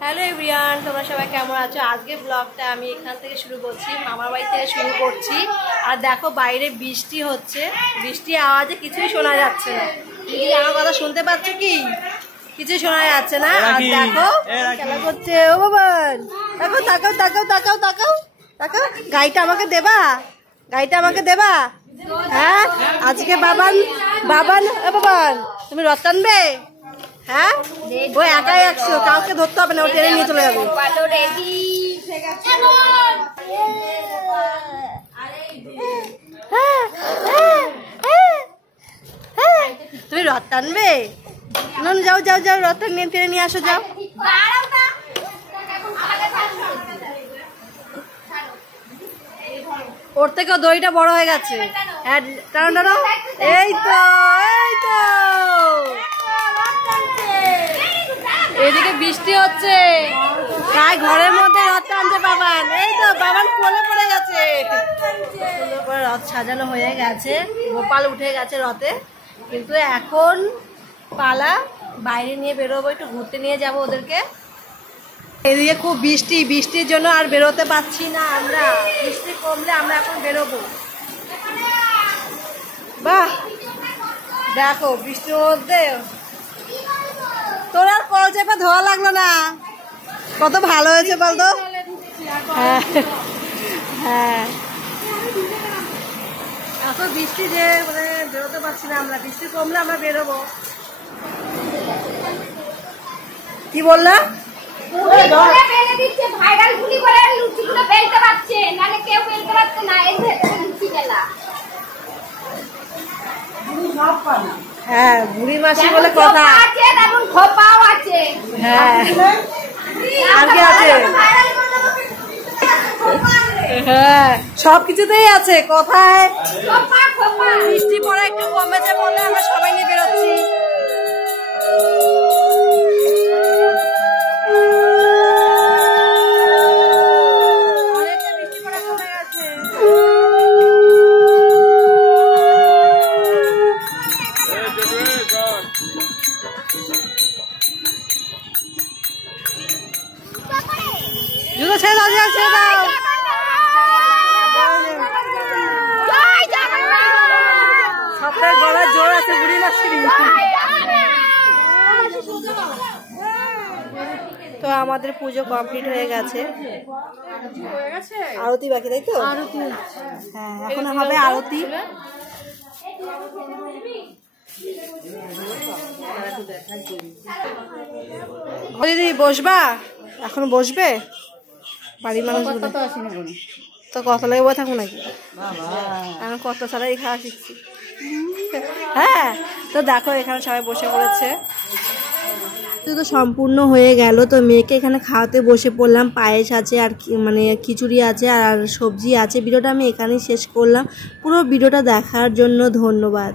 Hello everyone, তোমরা সবাই কেমন আছো? আজকে ব্লগটা আমি এখান থেকে শুরু করছি, মামার বাড়ি থেকে শুরু করছি। আর দেখো বাইরে বৃষ্টি হচ্ছে, বৃষ্টির আওয়াজে কিছুই শোনা যাচ্ছে না। দিদি আমার কথা শুনতে পাচ্ছ কি? কিছুই শোনা যাচ্ছে না। আর দেখো খেলা করছে। ও বাবান, দেখো তাকাও তাকাও তাকাও তাকাও তাকাও। গাড়িটা আমাকে দেবা, গাড়িটা আমাকে দেবা? হ্যাঁ আজকে বাবান বাবান ও বাবান তুমি রথ টানবে? হ্যাঁ ও একাই একশো, কাউকে ধরতে হবে না, ও টেনে নিয়ে চলে যাবে। তুমি রথ টানবে? যাও যাও যাও, রথটা নিয়ে টেনে নিয়ে আসো, যাও। ওর থেকেও দড়িটা বড় হয়ে গেছে। হ্যাঁ টানো টানো, এই তো এই তো। এদিকে বৃষ্টি হচ্ছে, তাই ঘরের মধ্যে রথ টানছে বাবান। এই তো বাবান কোলে পড়ে গেছে। রথ সাজানো হয়ে গেছে, গোপাল উঠে গেছে রথে। কিন্তু এখন পালা বাইরে নিয়ে বেরোবো, একটু ঘুরতে নিয়ে যাবো ওদেরকে। এদিকে খুব বৃষ্টি, বৃষ্টির জন্য আর বেরোতে পারছি না আমরা। বৃষ্টি কমলে আমরা এখন বেরোবো। বাহ দেখো বৃষ্টির মধ্যে তোর আর কল চেপে ধোয়া লাগলো না, কত ভালো হয়েছে বলতো। হ্যাঁ হ্যাঁ, এত বৃষ্টি যে মানে বেরোতে পারছি না আমরা। বৃষ্টি কমলে আমরা বেরোবো। কি বললা? হ্যাঁ বুড়ি মাসি বলে কথা। হ্যাঁ আর কি আছে? হ্যাঁ সব কিছুতেই আছে কথায়। বৃষ্টি পড়া একটু কমেছে বলে আমরা সবাই নিয়ে বেরোচ্ছি। জুতো ছেড়ে দাও, ছেড়ে দাও। সবটাই গলার জোর আছে বুড়ি মাসির। তো আমাদের পুজো কমপ্লিট হয়ে গেছে, আরতি বাকি তাই তো? হ্যাঁ এখন হবে আরতি। দিদি বসবা? এখন বসবে? বাড়ির মানুষ তো কত লাগে বসে থাকবো নাকি? এখন কত ছাড়াই খাওয়া শিখছি। হ্যাঁ তো দেখো এখানে সবাই বসে পড়েছে। তো সম্পূর্ণ হয়ে গেল। তো মেয়েকে এখানে খাওয়াতে বসে পড়লাম। পায়েস আছে আর মানে খিচুড়ি আছে আর সবজি আছে। ভিডিওটা আমি এখানেই শেষ করলাম। পুরো ভিডিওটা দেখার জন্য ধন্যবাদ।